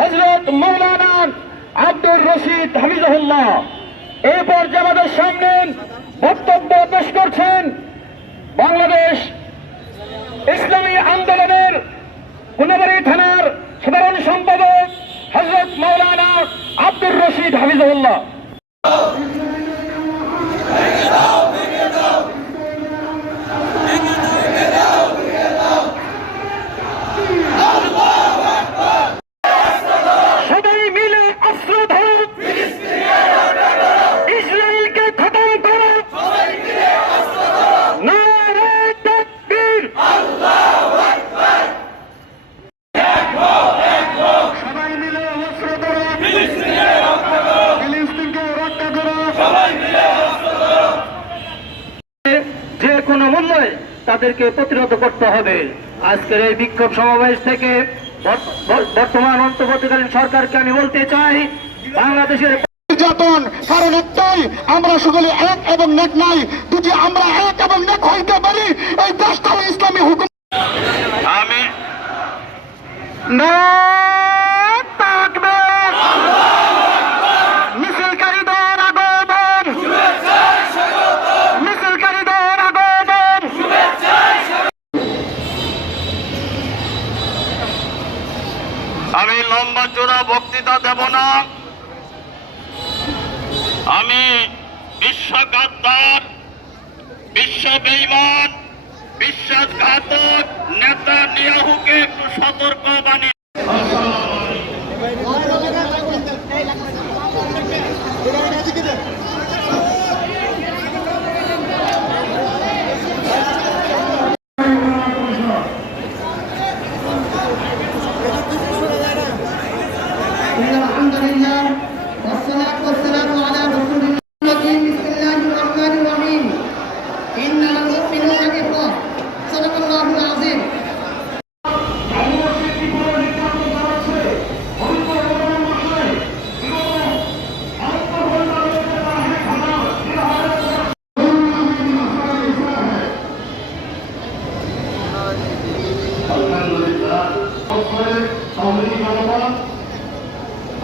হযরত মাওলানা আব্দুর রশিদ হাফিজাহুল্লাহ। এই পর্যায়ে আমাদের সামনে বক্তব্য পেশ করছেন বাংলাদেশ ইসলামী আন্দোলনের কোনাবাড়ী থানার সাধারণ সম্পাদক হযরত মাওলানা আব্দুর রশিদ হাফিজাহুল্লাহ। যে কোনো মূল্যে তাদেরকে প্রতিরোধ করতে হবে। আজকের এই বিক্ষোভ সমাবেশ থেকে বর্তমান অন্তর্বর্তীকালীন সরকারকে আমি বলতে চাই, বাংলাদেশের নির্যাতন কারণ একটাই, আমরা সকলে এক এবং নেক নাই। যদি আমরা এক এবং নেক হইতে পারি, এই দেশটা ইসলামী হুকুম। আমি আমি লম্বা চূড়া বক্তৃতা দেব না। আমি বিশ্ব গাদ্দার, বিশ্ব বেঈমান, বিশ্বাসঘাতক নেতানিয়াহুকে একটু সতর্ক বাণী।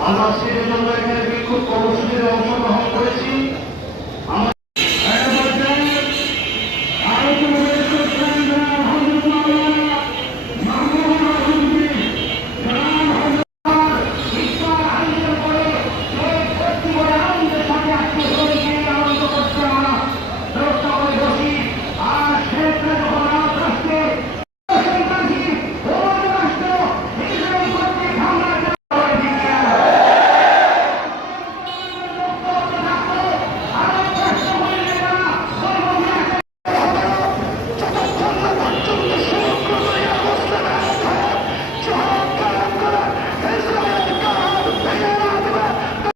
আমরা সেই জন্য এখানে বিক্ষোভ কর্মসূচিতে অংশগ্রহণ করেছি।